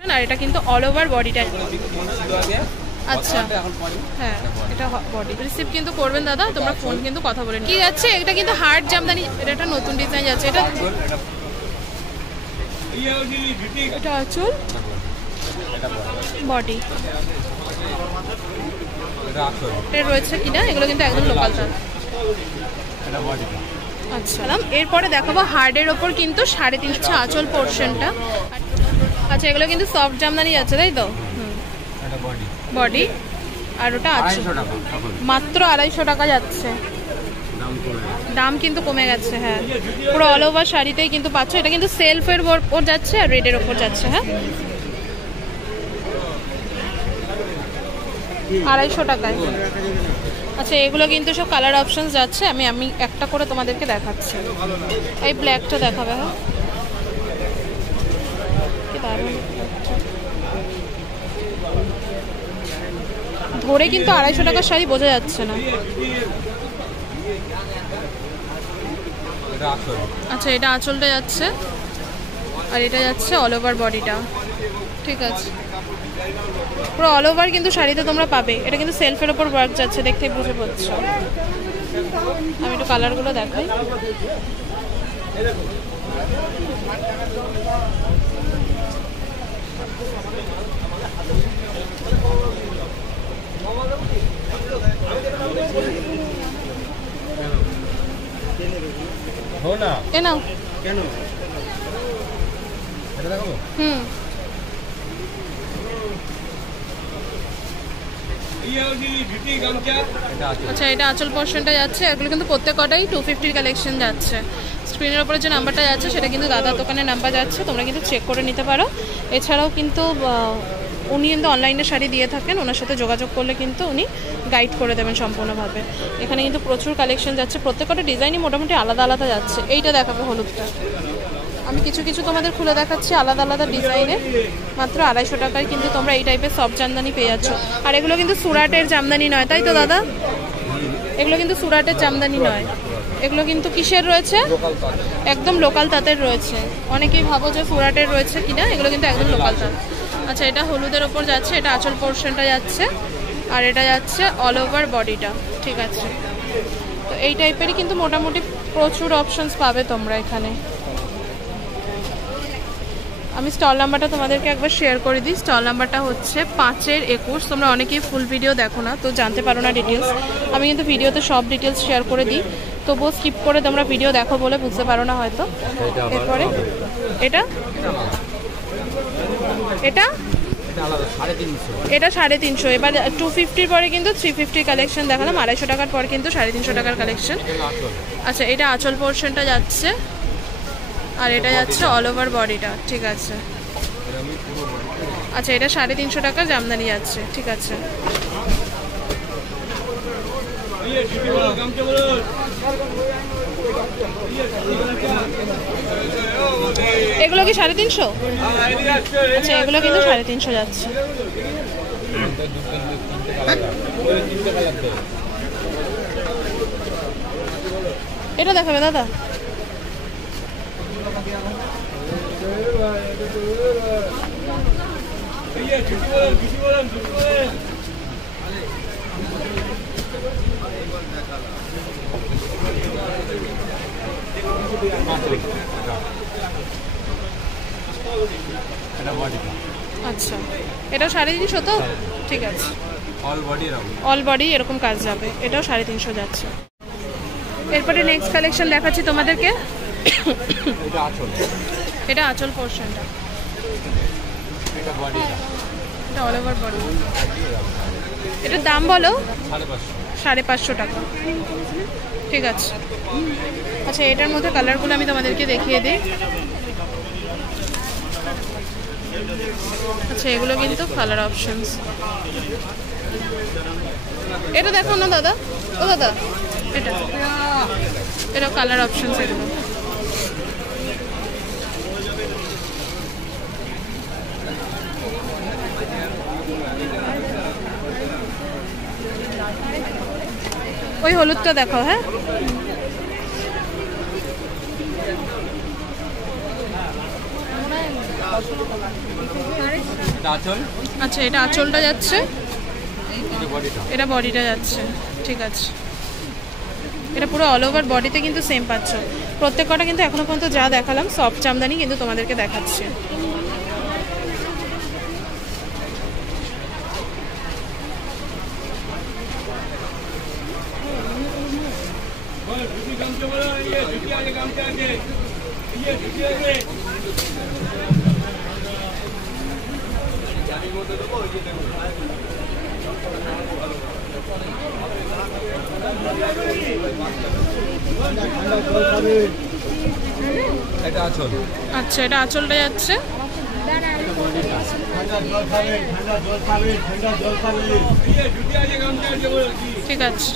আর এটা কিন্তু all over বডিটা। আচ্ছা হ্যাঁ, এটা বডি রিসিভ কিন্তু করবেন দাদা, তোমরা ফোন কিন্তু কথা বলে কি যাচ্ছে। এটা কিন্তু হার্ড জামদানি, এটা একটা নতুন ডিজাইন যাচ্ছে। এটা এটা আঁচল, বডি এটা রয়েছে কিনা, এগুলো কিন্তু একদম লোকাল তার। আচ্ছা এরপরে দেখাবো হার্ডের ওপর কিন্তু 350 আঁচল পোর্শনটা। আচ্ছা এগুলো কিন্তু সফট জামদানি যাচ্ছে তাই তো? বডি আর ওটা আছে মাত্র 250 টাকা যাচ্ছে। দাম কিন্তু কমে গেছে। হ্যাঁ পুরো অল ওভার শাড়িতেই কিন্তু পাচ্ছ। এটা কিন্তু সেলফের ওপর যাচ্ছে আর রেডের ওপর যাচ্ছে। হ্যাঁ 250 টাকায়। আচ্ছা এগুলো কিন্তু সব কালার অপশন যাচ্ছে। আমি একটা করে তোমাদেরকে দেখাচ্ছি। এই ব্ল্যাকটা দেখাবে। হ্যাঁ ধরে কিন্তু 250 টাকার শাড়ি বোঝা যাচ্ছে না। আচ্ছা এটা আঁচলটা যাচ্ছে আর এটা যাচ্ছে অল ওভার বডিটা। ঠিক আছে পুরো অল ওভার কিন্তু শাড়িতে তোমরা পাবে। এটা কিন্তু সেলফের ওপর ওয়ার্ক যাচ্ছে, দেখতেই বুঝে পাচ্ছ। আমি একটু কালারগুলো দেখাই। এ নাও আচ্ছা এটা আঁচল পোর্শনটা যাচ্ছে। এগুলো কিন্তু প্রত্যেকটাই 250 কালেকশন যাচ্ছে। স্ক্রিনের উপরে যে নাম্বারটা যাচ্ছে সেটা কিন্তু দাদার দোকানের নাম্বার যাচ্ছে, তোমরা কিন্তু চেক করে নিতে পারো। এছাড়াও কিন্তু উনি কিন্তু অনলাইনে শাড়ি দিয়ে থাকেন, ওনার সাথে যোগাযোগ করলে কিন্তু উনি গাইড করে দেবেন সম্পূর্ণভাবে। এখানে কিন্তু প্রচুর কালেকশন যাচ্ছে, প্রত্যেকটা ডিজাইনই মোটামুটি আলাদা আলাদা যাচ্ছে। এইটা দেখাবে হলুদটা, আমি কিছু কিছু তোমাদের খুলে দেখাচ্ছি আলাদা আলাদা ডিজাইনের। মাত্র 250 টাকায় কিন্তু তোমরা এই টাইপের সফট জামদানি পেয়ে যাচ্ছ। আর এগুলো কিন্তু সুরাটের জামদানি নয় তাই তো দাদা? এগুলো কিন্তু সুরাটের জামদানি নয়, এগুলো কিন্তু কিসের রয়েছে? একদম লোকাল তাঁতের রয়েছে। অনেকেই ভাবো যে সুরাটের রয়েছে কিনা, এগুলো কিন্তু একদম লোকাল তাঁত। আচ্ছা এটা হলুদের ওপর যাচ্ছে, এটা আঁচল পোর্শনটা যাচ্ছে আর এটা যাচ্ছে অল ওভার বডিটা। ঠিক আছে তো এই টাইপেরই কিন্তু মোটামুটি প্রচুর অপশনস পাবে তোমরা এখানে। আমি স্টল নাম্বারটা তোমাদেরকে একবার শেয়ার করে দিই। স্টল নাম্বারটা হচ্ছে 5-21। তোমরা অনেকেই ফুল ভিডিও দেখো না তো জানতে পারো না ডিটেলস। আমি কিন্তু ভিডিওতে সব ডিটেলস শেয়ার করে দিই, তবুও স্কিপ করে তোমরা ভিডিও দেখো বলে বুঝতে পারো না হয়তো। এরপরে এটা এটা এটা 350। এবার 250 পরে কিন্তু 350 কালেকশন দেখালাম। 250 টাকার পর কিন্তু 350 টাকার কালেকশন। আচ্ছা এটা আঁচল পোর্শনটা যাচ্ছে আর এটা যাচ্ছে অল ওভার বডিটা। ঠিক আছে আচ্ছা এটা 350 টাকার জামদানি যাচ্ছে। ঠিক আছে এগুলো কি 350? আচ্ছা এগুলো কিন্তু 350 যাচ্ছে। এটা দেখাবে দাদা? আচ্ছা এটাও 350 তো? ঠিক আছে অল বডি এরকম কাজ যাবে, এটাও 350 যাচ্ছে। এরপরে নেক্সট কালেকশন দেখাচ্ছি তোমাদেরকে। এটা আঁচল পোর্শনটা, এটা অল ওভার বডি। এটার দাম বলো? 550 টাকা। ঠিক আছে আচ্ছা এটার মধ্যে কালারগুলো আমি তোমাদেরকে দেখিয়ে দিই। আচ্ছা এগুলো কিন্তু কালার অপশনস। এটা দেখো না দাদা, ও দাদা এটা কালার অপশনস। এগুলো ওই হলুদটা দেখো। হ্যাঁ আচ্ছা এটা আঁচলটা যাচ্ছে, এটা বডিটা যাচ্ছে। ঠিক আছে, এটা পুরো অল ওভার বডিতে কিন্তু সেম পাচ্ছ। প্রত্যেক কটা কিন্তু এখনো পর্যন্ত যা দেখালাম সফট জামদানি কিন্তু তোমাদেরকে দেখাচ্ছে। আচ্ছা এটা আঁচলটা যাচ্ছে, ঠিক আছে।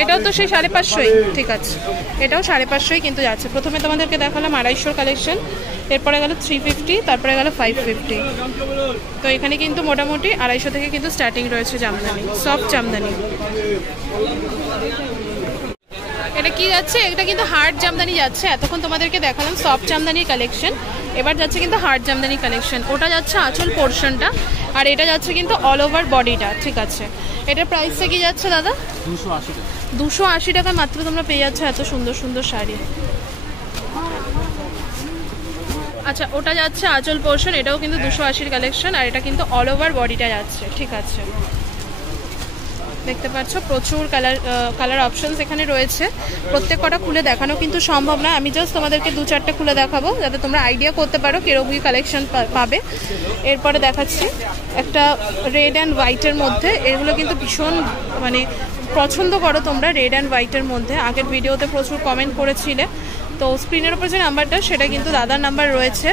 এটাও তো সেই 550। ঠিক আছে, এটাও 550 কিন্তু যাচ্ছে। প্রথমে তোমাদেরকে দেখালাম 250 কালেকশন, এরপরে গেল 350, তারপরে গেল 550। তো এখানে কিন্তু মোটামুটি 250 থেকে কিন্তু স্টার্টিং রয়েছে জামদানি, সফট জামদানি। এটা কি যাচ্ছে? এটা কিন্তু হার্ড জামদানি যাচ্ছে। এতক্ষণ তোমাদেরকে দেখালাম সফট জামদানির কালেকশন, এবার যাচ্ছে কিন্তু হার্ড জামদানি কালেকশন। ওটা যাচ্ছে আঁচল পোর্শনটা, আর এটা যাচ্ছে কিন্তু অল ওভার বডিটা। ঠিক আছে, এটার প্রাইসটা কি যাচ্ছে দাদা? 280 টাকা মাত্র তোমরা পেয়ে যাচ্ছ এত সুন্দর সুন্দর শাড়ি। আচ্ছা ওটা যাচ্ছে আঁচল পোর্শন, এটাও কিন্তু 280 কালেকশন, আর এটা কিন্তু অল ওভার বডিটা যাচ্ছে। ঠিক আছে, দেখতে পাচ্ছ প্রচুর কালার অপশনস এখানে রয়েছে। প্রত্যেক কটা খুলে দেখানো কিন্তু সম্ভব না, আমি জাস্ট তোমাদেরকে 2-4টা খুলে দেখাবো যাতে তোমরা আইডিয়া করতে পারো কিরকম কি কালেকশন পাবে। এরপরে দেখাচ্ছি একটা রেড অ্যান্ড হোয়াইটের মধ্যে, এগুলো কিন্তু ভীষণ মানে পছন্দ করো তোমরা রেড অ্যান্ড হোয়াইটের মধ্যে। আগের ভিডিওতে প্রচুর কমেন্ট করেছিলে, তো স্ক্রিনের উপর যে নাম্বারটা সেটা কিন্তু দাদার নাম্বার রয়েছে।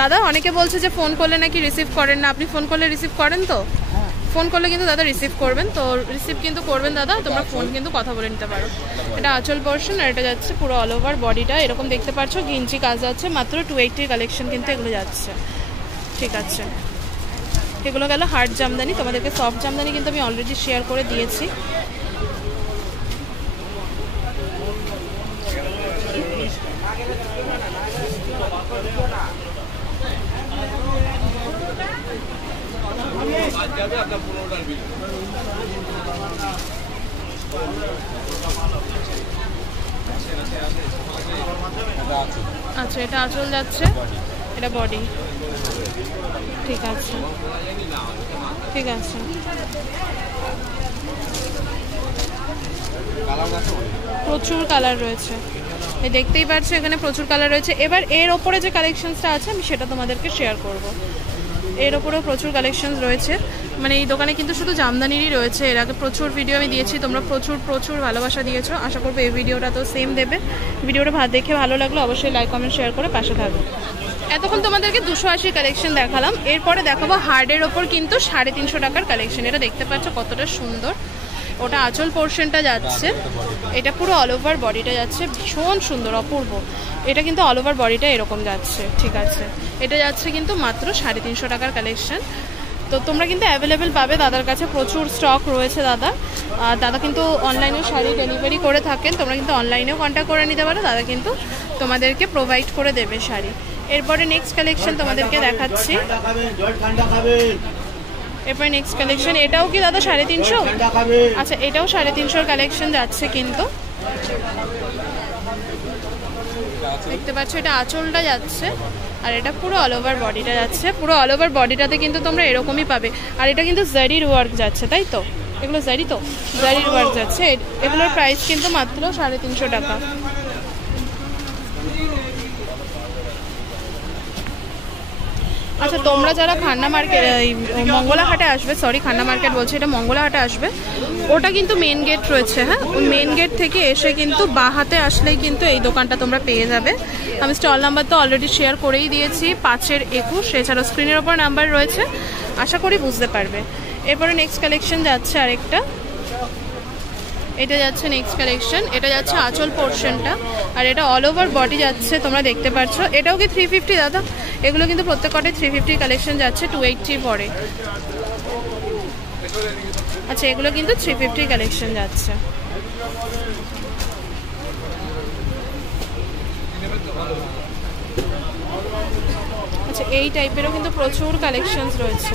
দাদা অনেকে বলছে যে ফোন করলে নাকি রিসিভ করেন না, আপনি ফোন করলে রিসিভ করেন? তো ফোন করলে কিন্তু দাদা রিসিভ করবেন, তো রিসিভ কিন্তু করবেন দাদা, তোমরা ফোন কিন্তু কথা বলে নিতে পারো। এটা আঁচল পোর্শন, আর এটা যাচ্ছে পুরো অল ওভার বডিটা এরকম দেখতে পাচ্ছ, গিঞ্জি কাজ যাচ্ছে। মাত্র 280 কালেকশন কিন্তু এগুলো যাচ্ছে। ঠিক আছে, এগুলো গেল হার্ড জামদানি। তোমাদেরকে সফট জামদানি কিন্তু আমি অলরেডি শেয়ার করে দিয়েছি। আচ্ছা এটা আঁচল যাচ্ছে, এটা বডি। ঠিক আছে, ঠিক আছে। প্রচুর কালার রয়েছে, এই দেখতেই পাচ্ছ এখানে প্রচুর কালার রয়েছে। এবার এর ওপরে যে কালেকশনসটা আছে আমি সেটা তোমাদেরকে শেয়ার করব। এর ওপরেও প্রচুর কালেকশনস রয়েছে, মানে এই দোকানে কিন্তু শুধু জামদানিরই রয়েছে। এর আগে প্রচুর ভিডিও আমি দিয়েছি, তোমরা প্রচুর প্রচুর ভালোবাসা দিয়েছো। আশা করবো এই ভিডিওটা তো সেম দেবে। ভিডিওটা দেখে ভালো লাগলো অবশ্যই লাইক কমেন্ট শেয়ার করে পাশে থাকবে। এতক্ষণ তোমাদেরকে 280 কালেকশন দেখালাম, এরপরে দেখাবো হার্ডের ওপর কিন্তু 350 টাকার কালেকশন। এটা দেখতে পাচ্ছ কতটা সুন্দর। ওটা আঁচল পোর্শনটা যাচ্ছে, এটা পুরো অল ওভার বডিটা যাচ্ছে, ভীষণ সুন্দর অপূর্ব। এটা কিন্তু অল ওভার বডিটা এরকম যাচ্ছে। ঠিক আছে, এটা যাচ্ছে কিন্তু মাত্র 350 টাকার কালেকশন। তো তোমরা কিন্তু অ্যাভেলেবেল পাবে দাদার কাছে, প্রচুর স্টক রয়েছে দাদা। দাদা কিন্তু অনলাইনে শাড়ি ডেলিভারি করে থাকেন, তোমরা কিন্তু অনলাইনেও কন্ট্যাক্ট করে নিতে পারো, দাদা কিন্তু তোমাদেরকে প্রোভাইড করে দেবে শাড়ি। এরপরে নেক্সট কালেকশন তোমাদেরকে দেখাচ্ছি। এরপরে নেক্সট কালেকশন, এটাও কি দাদা 350? আচ্ছা এটাও 350 কালেকশন যাচ্ছে কিন্তু। দেখতে পাচ্ছ এটা আঁচলটা যাচ্ছে, আর এটা পুরো অল ওভার বডিটা যাচ্ছে। পুরো অল ওভার বডিটাতে কিন্তু তোমরা এরকমই পাবে। আর এটা কিন্তু জারির ওয়ার্ক যাচ্ছে, তাই তো? এগুলো জারি, তো জারির ওয়ার্ক যাচ্ছে। এগুলোর প্রাইস কিন্তু মাত্র 350 টাকা। আচ্ছা তোমরা যারা খান্না মার্কেট মঙ্গলাহাটে আসবে, সরি খান্না মার্কেট বলছি, এটা মঙ্গলাহাটে আসবে, ওটা কিন্তু মেন গেট রয়েছে। হ্যাঁ, ওই মেন গেট থেকে এসে কিন্তু বাঁ হাতে আসলেই কিন্তু এই দোকানটা তোমরা পেয়ে যাবে। আমি স্টল নাম্বার তো অলরেডি শেয়ার করেই দিয়েছি, 5-21। এছাড়াও স্ক্রিনের ওপর নাম্বার রয়েছে, আশা করি বুঝতে পারবে। এরপরে নেক্সট কালেকশন যাচ্ছে আরেকটা, এটা যাচ্ছে নেক্সট কালেকশন। এটা যাচ্ছে আঁচল পোর্শনটা, আর এটা অল ওভার বডি যাচ্ছে, তোমরা দেখতে পাচ্ছ। এটাও কি 350 দাদা? এগুলো কিন্তু প্রত্যেকটাই 350 কালেকশন যাচ্ছে, 280 পরে। আচ্ছা এগুলো কিন্তু 350 কালেকশন যাচ্ছে। আচ্ছা, এই টাইপেরও কিন্তু প্রচুর কালেকশনস রয়েছে।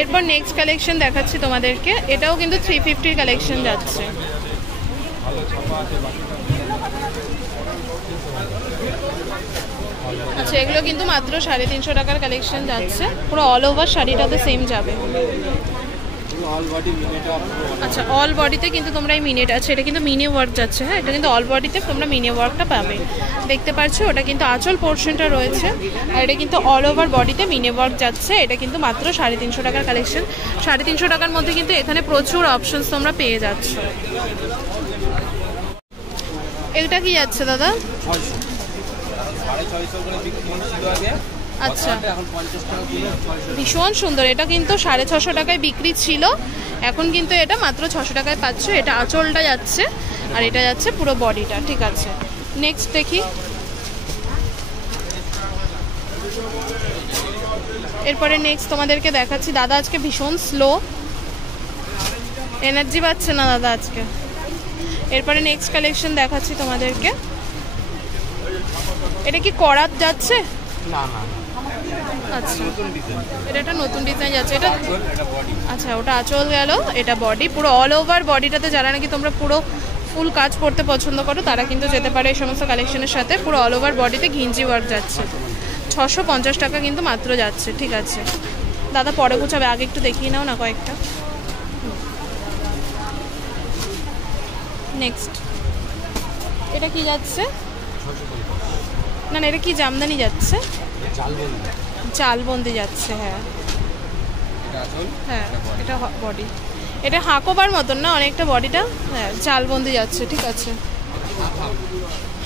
এরপর নেক্সট কালেকশন দেখাচ্ছি তোমাদেরকে। এটাও কিন্তু 350 কালেকশন যাচ্ছে। আচ্ছা, এগুলো কিন্তু মাত্র 350 টাকার কালেকশন যাচ্ছে। পুরো অল ওভার শাড়িটাতে সেম যাবে। আচ্ছা, অল বডিতে কিন্তু তোমরা এই মিনিট আছে, এটা কিন্তু মিনি ওয়ার্ক যাচ্ছে। হ্যাঁ, এটা কিন্তু অল বডিতে তোমরা মিনি ওয়ার্কটা পাবে, দেখতে পাচ্ছ। ওটা কিন্তু আঁচল পোর্শনটা রয়েছে, আর এটা কিন্তু অল ওভার বডিতে মিনি ওয়ার্ক যাচ্ছে। এটা কিন্তু মাত্র 350 টাকার কালেকশন। 350 টাকার মধ্যে কিন্তু এখানে প্রচুর অপশনস তোমরা পেয়ে যাচ্ছ। এটা কি যাচ্ছে দাদা? আচ্ছা, ভীষণ সুন্দর। এটা কিন্তু 650 টাকায় বিক্রি ছিল, এখন কিন্তু এটা মাত্র 600 টাকায় পাচ্ছ। এটা আঁচলটা যাচ্ছে, আর এটা যাচ্ছে পুরো বডিটা। ঠিক আছে, নেক্সট দেখি। এরপরে নেক্সট তোমাদেরকে দেখাচ্ছি। দাদা আজকে ভীষণ স্লো, এনার্জি পাচ্ছে না দাদা আজকে। এরপরে নেক্সট কালেকশন দেখাচ্ছি তোমাদেরকে। এটা কি করাত যাচ্ছে? না না, আচ্ছা, এটা একটা নতুন ডিজাইন যাচ্ছে। এটা আচ্ছা, ওটা আঁচল গেল, এটা বডি। পুরো অল ওভার বডিটাতে যারা নাকি তোমরা পুরো ফুল কাজ করতে পছন্দ করো তারা কিন্তু যেতে পারে এই সমস্ত কালেকশনের সাথে। পুরো অল ওভার বডিতে ঘিঞ্জি ওয়ার্ক যাচ্ছে। 650 টাকা কিন্তু মাত্র যাচ্ছে। ঠিক আছে দাদা, পরে গুছাবে, আগে একটু দেখিয়ে নাও না কয়েকটা। নেক্সট এটা কি যাচ্ছে? না না, এটা কি জামদানি যাচ্ছে? চালবন্দি যাচ্ছে। হ্যাঁ হ্যাঁ, এটা বডি, এটা হাঁকোবার মতন না অনেকটা বডিটা। হ্যাঁ, চালবন্দি যাচ্ছে। ঠিক আছে,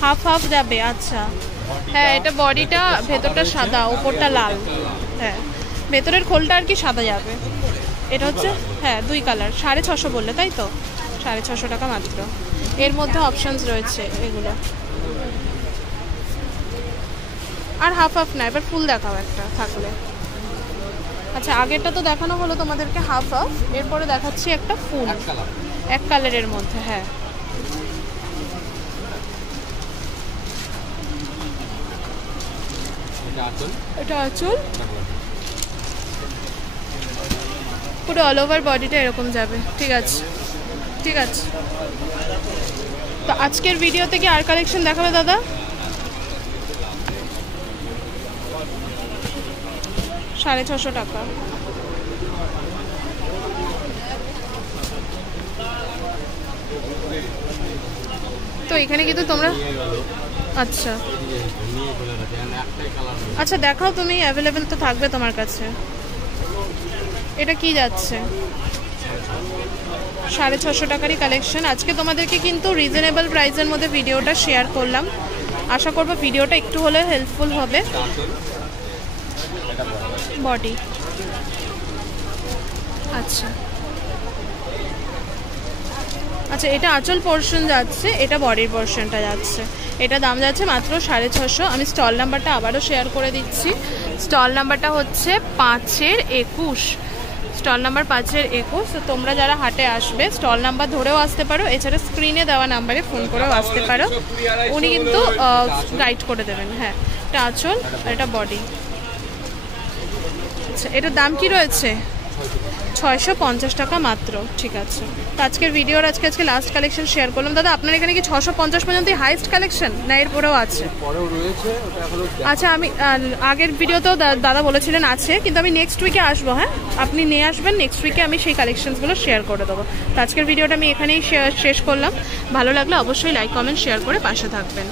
হাফ হাফ যাবে। আচ্ছা, হ্যাঁ, এটা বডিটা ভেতরটা সাদা, উপরটা লাল। হ্যাঁ, ভেতরের খোলটা আর কি সাদা যাবে। এটা হচ্ছে হ্যাঁ 2 কালার। 650 বললে তাই তো? 650 টাকা মাত্র। এর মধ্যে অপশনস রয়েছে এগুলো। আর হাফ হাফ না, এবার ফুল দেখাও একটা থাকলে। আচ্ছা, আগেরটা তো দেখানো হলো তোমাদেরকে হাফ হাফ, এরপরে দেখাচ্ছি একটা ফুল এক কালারের মধ্যে। হ্যাঁ, এটা আঁচল, পুরো অল ওভার বডিটা এরকম যাবে। ঠিক আছে ঠিক আছে। তো আজকের ভিডিওতে কি আর কালেকশন দেখাবে দাদা? 650 টাকা। তো এখানে কিন্তু তোমরা আচ্ছা আচ্ছা দেখাও তুমি, অ্যাভেলেবেল তো থাকবে তোমার কাছে। এটা কি যাচ্ছে? 650 টাকারই কালেকশন। আজকে তোমাদেরকে কিন্তু রিজনেবল প্রাইসের মধ্যে ভিডিওটা শেয়ার করলাম। আশা করবো ভিডিওটা একটু হলে হেল্পফুল হবে। বডি আচ্ছা আচ্ছা, এটা আঁচল পোর্শন যাচ্ছে, এটা বডির পোর্শনটা যাচ্ছে। এটা দাম যাচ্ছে মাত্র 650। আমি স্টল নাম্বারটা আবারও শেয়ার করে দিচ্ছি। স্টল নাম্বারটা হচ্ছে 5-21, স্টল নাম্বার 5-21। তো তোমরা যারা হাটে আসবে স্টল নাম্বার ধরেও আসতে পারো, এছাড়া স্ক্রিনে দেওয়া নাম্বারে ফোন করেও আসতে পারো, উনি কিন্তু গাইড করে দেবেন। হ্যাঁ, এটা আঁচল আর এটা বডি। আচ্ছা, এটার দাম কি রয়েছে? 650 টাকা মাত্র। ঠিক আছে, তো আজকের ভিডিওর আজকে লাস্ট কালেকশন শেয়ার করলাম। দাদা আপনার এখানে কি 650 পর্যন্ত হাইস্ট কালেকশন, না এরপরেও আছে? আচ্ছা, আমি আগের ভিডিওতেও দাদা বলেছিলেন আছে, কিন্তু আমি নেক্সট উইকে আসবো। হ্যাঁ, আপনি নিয়ে আসবেন, নেক্সট উইকে আমি সেই কালেকশনসগুলো শেয়ার করে দেবো। তো আজকের ভিডিওটা আমি এখানেই শেষ করলাম। ভালো লাগলে অবশ্যই লাইক কমেন্ট শেয়ার করে পাশে থাকবেন।